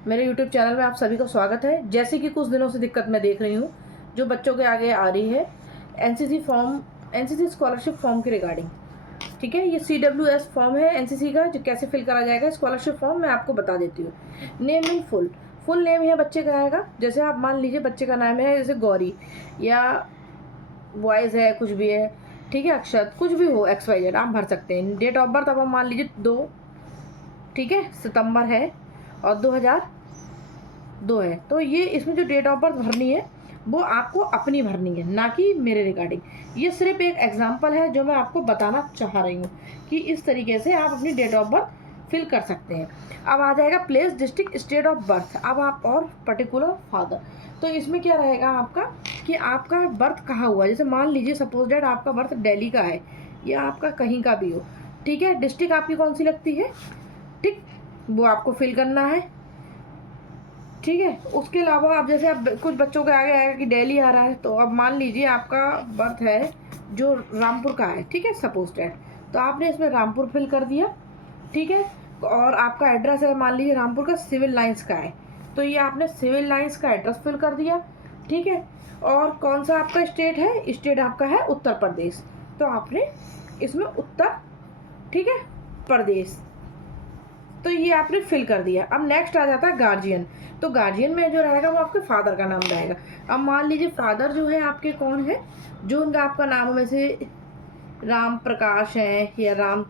मेरे YouTube channel में आप सभी का स्वागत है। जैसे कि कुछ दिनों से दिक्कत मैं देख रही हूँ जो बच्चों के आगे आ रही है, एनसीसी स्कॉलरशिप फॉर्म के रिगार्डिंग। ठीक है, ये CWS फॉर्म है एनसीसी का, जो कैसे फिल करा जाएगा स्कॉलरशिप फॉर्म मैं आपको बता देती हूँ। नेम इन फुल नेम है बच्चे का आएगा। जैसे आप मान लीजिए बच्चे का नाम है जैसे गौरी, या बॉयज़ है, कुछ भी है, ठीक है, अक्षत, कुछ भी हो, XYZ आप भर सकते हैं। डेट ऑफ बर्थ अब हम मान लीजिए 2, ठीक है, सितंबर है और 2002 है। तो ये इसमें जो डेट ऑफ बर्थ भरनी है वो आपको अपनी भरनी है, ना कि मेरे रिगार्डिंग। ये सिर्फ एक एग्जांपल है जो मैं आपको बताना चाह रही हूँ कि इस तरीके से आप अपनी डेट ऑफ बर्थ फिल कर सकते हैं। अब आ जाएगा place, district, state of birth. अब आप और पर्टिकुलर फादर, तो इसमें क्या रहेगा आपका कि आपका बर्थ कहाँ हुआ। जैसे मान लीजिए सपोज डेट आपका बर्थ दिल्ली का है या आपका कहीं का भी हो, ठीक है। डिस्ट्रिक्ट आपकी कौन सी लगती है, ठीक, वो आपको फिल करना है, ठीक है। उसके अलावा अब जैसे अब कुछ बच्चों के आगे आएगा कि दिल्ली आ रहा है, तो अब मान लीजिए आपका बर्थ है जो रामपुर का है, ठीक है, सपोज डैट, तो आपने इसमें रामपुर फिल कर दिया, ठीक है। और आपका एड्रेस है मान लीजिए रामपुर का सिविल लाइंस का है, तो ये आपने सिविल लाइंस का एड्रेस फिल कर दिया, ठीक है। और कौन सा आपका स्टेट है, स्टेट आपका है उत्तर प्रदेश, तो आपने इसमें उत्तर, ठीक है, प्रदेश, तो ये आपने फिल कर दिया। अब नेक्स्ट आ जाता है गार्जियन। तो गार्जियन में जो रहेगा वो आपके फादर का नाम रहेगा। अब मान लीजिए फादर जो है आपके कौन है, जो उनका आपका नाम में से राम प्रकाश है या राम,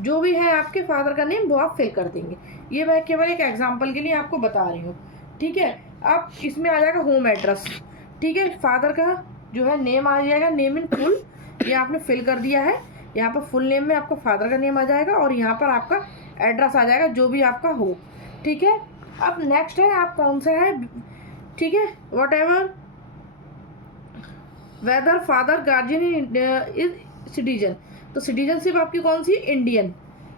जो भी है आपके फादर का नेम, वो आप फिल कर देंगे। ये मैं केवल एक एग्जांपल के लिए आपको बता रही हूँ, ठीक है। अब इसमें आ जाएगा होम एड्रेस, ठीक है। फादर का जो है नेम आ जाएगा, नेम इन फुल, ये आपने फिल कर दिया है। यहाँ पर फुल नेम में आपका फादर का नेम आ जाएगा और यहाँ पर आपका एड्रेस आ जाएगा जो भी आपका हो, ठीक है। अब नेक्स्ट है आप कौन सा है, ठीक है, whatever whether father guardian is citizen, तो सिटीजनशिप आपकी कौन सी, इंडियन,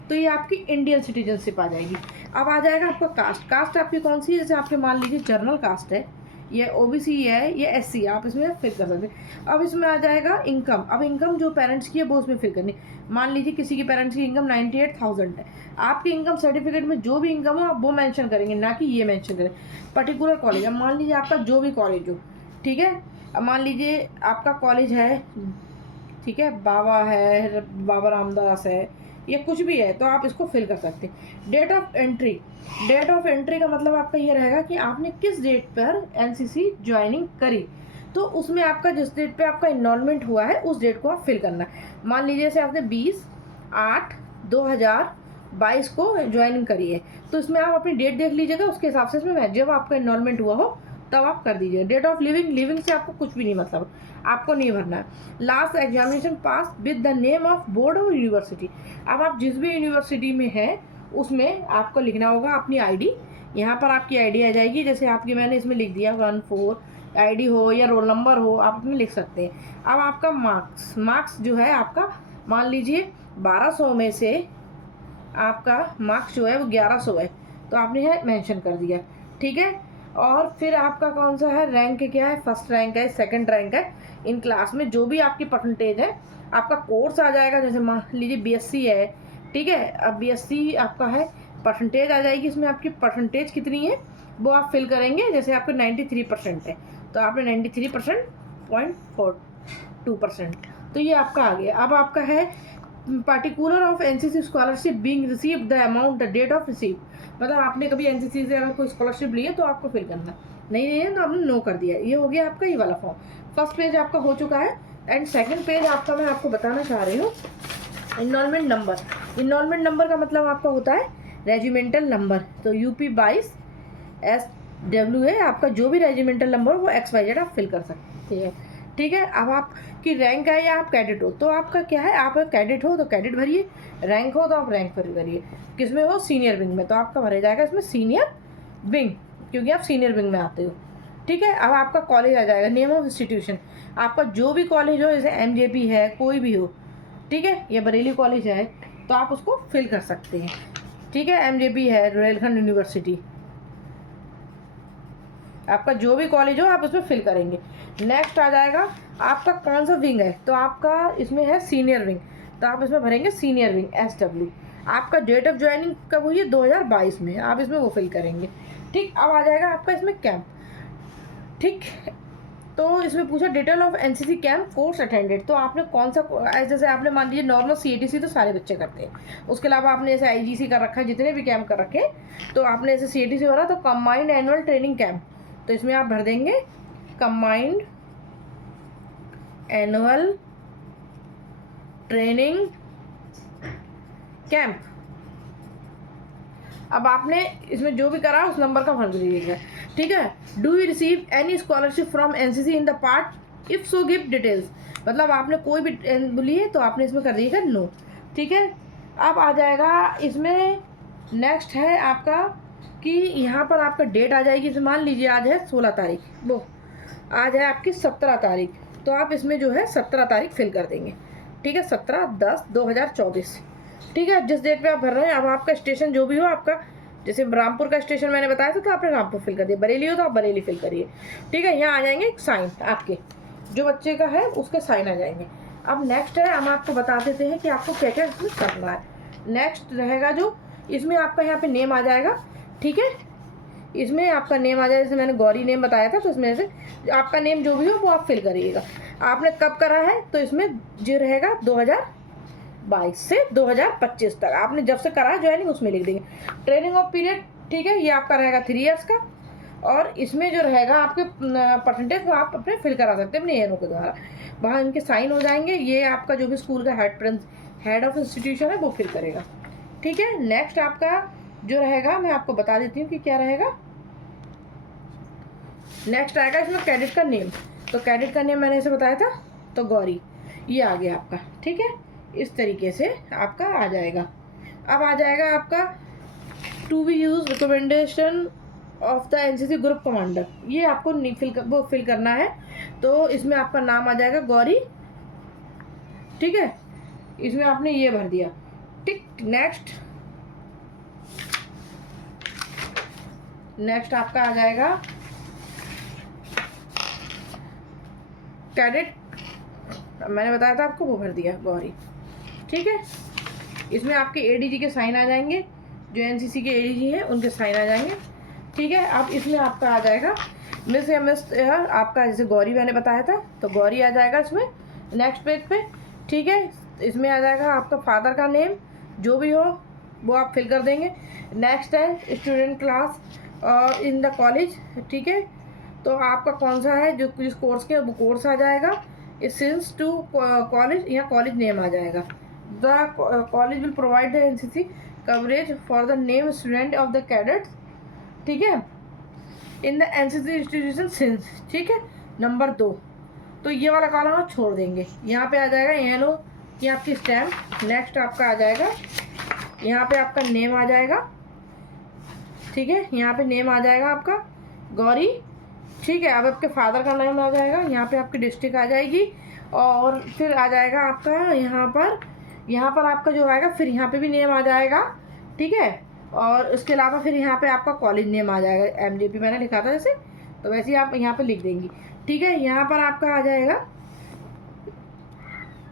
तो ये आपकी इंडियन सिटीजनशिप आ जाएगी। अब आ जाएगा आपका कास्ट। कास्ट आपकी कौन सी है, जैसे आपके मान लीजिए जनरल कास्ट है, ये OBC है, ये SC, आप इसमें फिल कर सकते हैं। अब इसमें आ जाएगा इनकम। अब इनकम जो पेरेंट्स की है वो उसमें फिल करनी। मान लीजिए किसी की पेरेंट्स की इनकम 98,000 है, आपकी इनकम सर्टिफिकेट में जो भी इनकम हो आप वो मेंशन करेंगे, ना कि ये मेंशन करें। पर्टिकुलर कॉलेज, अब मान लीजिए आपका जो भी कॉलेज हो, ठीक है। अब मान लीजिए आपका कॉलेज है, ठीक है, बाबा है, बाबा रामदास है, या कुछ भी है, तो आप इसको फिल कर सकते हैं। Date of entry, date of entry का मतलब आपका ये रहेगा कि आपने किस डेट पर NCC ज्वाइनिंग करी, तो उसमें आपका जिस डेट पे आपका इनरोलमेंट हुआ है उस डेट को आप फिल करना है। मान लीजिए जैसे आपने 20/8/2022 को ज्वाइनिंग करी है, तो इसमें आप अपनी डेट देख लीजिएगा, उसके हिसाब से इसमें जब आपका इनरोलमेंट हुआ हो तब आप कर दीजिए। डेट ऑफ लिविंग, लिविंग से आपको कुछ भी नहीं मतलब, आपको नहीं भरना है। Last examination pass with the name of board और यूनिवर्सिटी। अब आप जिस भी यूनिवर्सिटी में हैं उसमें आपको लिखना होगा अपनी ID। यहाँ पर आपकी ID आ जाएगी, जैसे आपकी मैंने इसमें लिख दिया 14 ID हो या रोल नंबर हो, आप अपने लिख सकते हैं। अब आपका मार्क्स जो है आपका मान लीजिए 1200 में से आपका मार्क्स जो है वो 1100 है, तो आपने है मेंशन कर दिया, ठीक है। और फिर आपका कौन सा है रैंक, क्या है, फर्स्ट रैंक है, सेकंड रैंक है इन क्लास में, जो भी आपकी परसेंटेज है। आपका कोर्स आ जाएगा, जैसे मान लीजिए BSc है, ठीक है। अब BSc आपका है, परसेंटेज आ जाएगी, इसमें आपकी परसेंटेज कितनी है वो आप फिल करेंगे। जैसे आपके 93% है, तो आपने 93.42%, तो ये आपका आ गया। अब आपका है particular of NCC scholarship being received the amount, the date of receive, मतलब आपने कभी NCC से अगर कोई स्कॉलरशिप ली है तो आपको फिल करना, नहीं है तो आपने नो कर दिया। ये हो गया आपका ये वाला फॉर्म। फर्स्ट पेज आपका हो चुका है एंड सेकंड पेज आपका मैं आपको बताना चाह रही हूँ इनरोलमेंट नंबर। इनरोलमेंट नंबर का मतलब आपका होता है रेजिमेंटल नंबर, तो UP22SW आपका जो भी रेजिमेंटल नंबर वो XYZ आप फिल कर सकते हैं, ठीक है। अब आपकी रैंक है या आप कैडेट हो, तो आपका क्या है, आप कैडेट हो तो कैडेट भरिए, रैंक हो तो आप रैंक भरिए। किस में हो, सीनियर विंग में, तो आपका भरा जाएगा इसमें सीनियर विंग, क्योंकि आप सीनियर विंग में आते हो, ठीक है। अब आपका कॉलेज आ जाएगा, नेम ऑफ इंस्टीट्यूशन, आपका जो भी कॉलेज हो, जैसे MJP है, कोई भी हो, ठीक है, या बरेली कॉलेज है तो आप उसको फिल कर सकते हैं, ठीक है। MJP है, रुहेलखंड यूनिवर्सिटी, आपका जो भी कॉलेज हो आप उसमें फिल करेंगे। नेक्स्ट आ जाएगा आपका कौन सा विंग है, तो आपका इसमें है सीनियर विंग, तो आप इसमें भरेंगे सीनियर विंग SW। आपका डेट ऑफ ज्वाइनिंग कब हुई है, 2022 में, आप इसमें वो फिल करेंगे। ठीक, अब आ जाएगा आपका इसमें कैंप। ठीक, तो इसमें पूछा detail of NCC camp course attended, तो आपने कौन सा, जैसे आपने मान लीजिए नॉर्मल सीएटीसी तो सारे बच्चे करते हैं, उसके अलावा आपने जैसे आईजीसी कर रखा है, जितने भी कैंप कर रखे हैं, तो आपने जैसे सीएटीसी भरा तो कंबाइंड एनुअल ट्रेनिंग कैंप, तो इसमें आप भर देंगे कंबाइंड एनुअल ट्रेनिंग कैंप। अब आपने इसमें जो भी करा उस नंबर का भर दीजिएगा। ठीक है, do you receive any scholarship from NCC in the part, if so give details, मतलब आपने कोई भी बोली है तो आपने इसमें कर दीजिएगा नो। ठीक है, अब आ जाएगा इसमें नेक्स्ट है आपका कि यहाँ पर आपका डेट आ जाएगी, तो मान लीजिए आज है 16 तारीख, वो आज है आपकी 17 तारीख, तो आप इसमें जो है 17 तारीख फिल कर देंगे। ठीक है, 17/10/2024। ठीक है, जिस डेट पे आप भर रहे हैं, अब आपका स्टेशन जो भी हो आपका, जैसे रामपुर का स्टेशन मैंने बताया था तो आपने रामपुर फिल कर दिया, बरेली हो तो आप बरेली फिल करिए। ठीक है, यहाँ आ जाएंगे साइन, आपके जो बच्चे का है उसके साइन आ जाएंगे। अब नेक्स्ट है, हम आपको बता देते हैं कि आपको क्या क्या इसमें करना है। नेक्स्ट रहेगा जो इसमें आपका यहाँ पे नेम आ जाएगा। ठीक है, इसमें आपका नेम आ जाएगा, जैसे मैंने गौरी नेम बताया था, तो इसमें से आपका नेम जो भी हो वो आप फिल करिएगा। आपने कब करा है तो इसमें जो रहेगा 2022 से 2025 तक, आपने जब से करा है ज्वाइनिंग उसमें लिख देंगे। ट्रेनिंग ऑफ पीरियड, ठीक है, ये आपका रहेगा 3 ईयर्स का, और इसमें जो रहेगा आपके परसेंटेज वो आप अपने फिल करा सकते हैं अपने एएनओ के द्वारा, वहाँ इनके साइन हो जाएंगे। ये आपका जो भी स्कूल का हेड ऑफ इंस्टीट्यूशन है वो फिल करेगा। ठीक है, नेक्स्ट आपका जो रहेगा मैं आपको बता देती हूँ कि क्या रहेगा। नेक्स्ट आएगा इसमें कैडेट का नेम, तो कैडेट का नेम मैंने इसे बताया था, तो गौरी ये आ गया आपका। ठीक है, इस तरीके से आपका आ जाएगा। अब आ जाएगा आपका to be use recommendation of the NCC group commander, ये आपको वो फिल करना है, तो इसमें आपका नाम आ जाएगा गौरी। ठीक है, इसमें आपने ये भर दिया। ठीक, नेक्स्ट आपका आ जाएगा कैडेट, मैंने बताया था आपको, वो भर दिया गौरी। ठीक है, इसमें आपके एडीजी के साइन आ जाएंगे, जो एनसीसी के एडीजी हैं उनके साइन आ जाएंगे। ठीक है, अब इसमें आपका आ जाएगा मिस एमएस आपका, जैसे गौरी मैंने बताया था तो गौरी आ जाएगा इसमें नेक्स्ट पेज पे। ठीक है, इसमें आ जाएगा आपका फादर का नेम जो भी हो वो आप फिल कर देंगे। नेक्स्ट है स्टूडेंट क्लास और इन द कॉलेज। ठीक है, तो आपका कौन सा है जो जिस कोर्स के, वो कोर्स आ जाएगा। सिंस टू कॉलेज, यहाँ कॉलेज नेम आ जाएगा। The college will provide the NCC coverage for the name student of the cadets. ठीक है, in the NCC institution since. ठीक है, नंबर 2, तो ये वाला कॉलम आप छोड़ देंगे। यहाँ पे आ जाएगा एएनओ की आपकी स्टैम्प। नेक्स्ट आपका आ जाएगा, यहाँ पे आपका नेम आ जाएगा। ठीक है, यहाँ पे नेम आ जाएगा आपका गौरी। ठीक है, अब आपके फादर का नेम आ जाएगा, यहाँ पे आपकी डिस्ट्रिक्ट आ जाएगी, और फिर आ जाएगा आपका यहाँ पर आपका जो आएगा, फिर यहाँ पे भी नेम आ जाएगा। ठीक है, और उसके अलावा फिर यहाँ पे आपका कॉलेज नेम आ जाएगा। एमजेपी मैंने लिखा था जैसे, तो वैसे ही आप यहाँ पे लिख देंगी। ठीक है, यहाँ पर आपका आ जाएगा।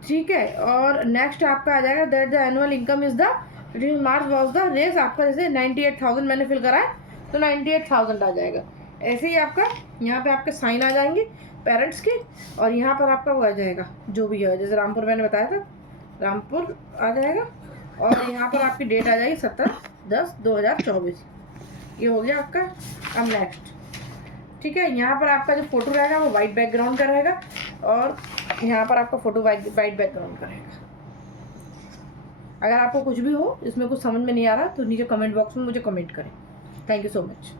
ठीक है, और नेक्स्ट आपका आ जाएगा that the annual income is the March was the race, आपका जैसे 98,000 मैंने फिल करा है तो 98,000 आ जाएगा। ऐसे ही आपका यहाँ पे आपके साइन आ जाएंगे पेरेंट्स के, और यहाँ पर आपका वो आ जाएगा जो भी है, जैसे रामपुर मैंने बताया था रामपुर आ जाएगा, और यहाँ पर आपकी डेट आ जाएगी 17/10/2024। ये हो गया आपका। अब नेक्स्ट, ठीक है, यहाँ पर आपका जो फोटो रहेगा वो वाइट बैकग्राउंड का रहेगा, और यहाँ पर आपका फोटो वाइट बैकग्राउंड का रहेगा। अगर आपको कुछ भी हो, इसमें कुछ समझ में नहीं आ रहा, तो नीचे कमेंट बॉक्स में मुझे कमेंट करें। Thank you so much.